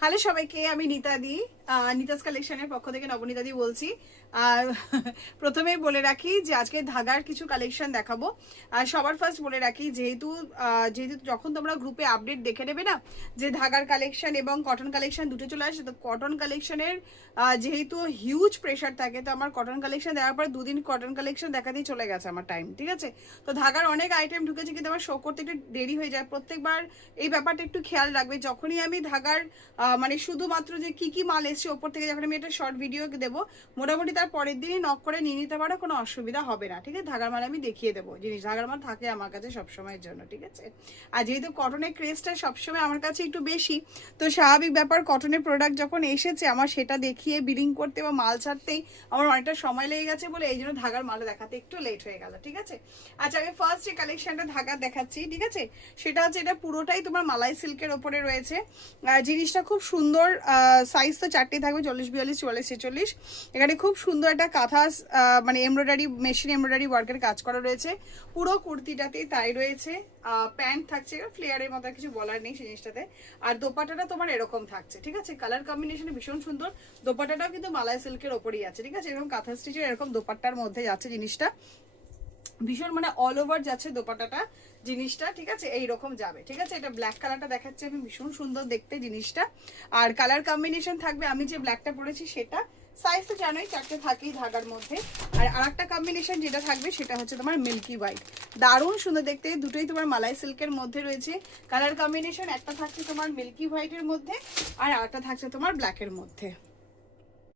Hello সবাইকে, আমি নিতাদি, নিতাস কালেকশনের পক্ষ থেকে নবনীতাদি বলছি। আর প্রথমেই বলে রাখি যে আজকে ধাগার কিছু কালেকশন দেখাবো। আর সবার ফার্স্ট বলে রাখি, যেহেতু যখন তোমরা গ্রুপে আপডেট দেখে নেবে না যে ধাগার কালেকশন এবং কটন কালেকশন দুটো চলে আসে, তো কটন কালেকশনের যেহেতু হিউজ প্রেশার থাকে, তো আমার কটন কালেকশন দেওয়ার পর দুদিন কটন কালেকশন দেখাতেই চলে গেছে আমার টাইম, ঠিক আছে। তো ধাগার অনেক আইটেম ঢুকেছে, কিন্তু আমার শো করতে একটু দেরি হয়ে যায়। প্রত্যেকবার এই ব্যাপারটা একটু খেয়াল রাখবে, যখনই আমি ধাগার মানে শুধুমাত্র যে কি কি মাল এসছে ওপর থেকে যখন আমি একটা শর্ট ভিডিও দেবো, মোটামুটি তার পরের দিনই নক করে নিয়ে নিতে পারো, কোনো অসুবিধা হবে না, ঠিক আছে। ধাগার মাল আমি দেখিয়ে দেবো, জিনিস ধাগার মাল থাকে আমার কাছে সবসময়ের জন্য, ঠিক আছে। আর যেহেতু কটনের ক্রেজটা সবসময় আমার কাছে একটু বেশি, তো স্বাভাবিক ব্যাপার, কটনের প্রোডাক্ট যখন এসেছে আমার সেটা দেখিয়ে বিলিং করতে বা মাল ছাড়তেই আমার অনেকটা সময় লেগে গেছে, বলে এই জন্য ধাগার মাল দেখাতে একটু লেট হয়ে গেল, ঠিক আছে। আচ্ছা, আমি ফার্স্ট যে কালেকশনটা ধাগার দেখাচ্ছি, ঠিক আছে, সেটা হচ্ছে এটা পুরোটাই তোমার মালাই সিল্কের ওপরে রয়েছে। জিনিসটা খুব সুন্দর, সাইজ তো চারটে থাকবে, 40, 42, 44, 46। এখানে খুব সুন্দর একটা কাঁথা মানে এমব্রয়ডারি, মেশিন এমব্রয়ডারি ওয়ার্কের কাজ করা রয়েছে। পুরো কুর্তিটাতেই তাই রয়েছে। প্যান্ট থাকছে ফ্লেয়ারের মতো, কিছু বলার নেই সেই জিনিসটাতে। আর দোপাট্টাটা তোমার এরকম থাকছে, ঠিক আছে। কালার কম্বিনেশনে ভীষণ সুন্দর। দোপাট্টাটাও কিন্তু মালাই সিল্কের ওপরই আছে, ঠিক আছে। এরকম কাঁথা স্টিচের এরকম দোপাট্টার মধ্যে যাচ্ছে জিনিসটা, ভীষণ মানে অল ওভার যাচ্ছে দোপাট্টাটা জিনিসটা, ঠিক আছে। এইরকম যাবে, ঠিক আছে। এটা ব্ল্যাক কালারটা দেখাচ্ছে আমি, ভীষণ সুন্দর দেখতে জিনিসটা। আর কালার কম্বিনেশন থাকবে, আমি যে ব্ল্যাকটা পরেছি সেটা, সাইজ তো জানোই চারটে থাকেই ধাগার মধ্যে। আর আরেকটা কম্বিনেশন যেটা থাকবে সেটা হচ্ছে তোমার মিল্কি হোয়াইট, দারুণ সুন্দর দেখতে। দুটোই তোমার মালাই সিল্কের মধ্যে রয়েছে। কালার কম্বিনেশন একটা থাকছে তোমার মিল্কি হোয়াইটের মধ্যে, আর আরেকটা থাকছে তোমার ব্ল্যাকের মধ্যে।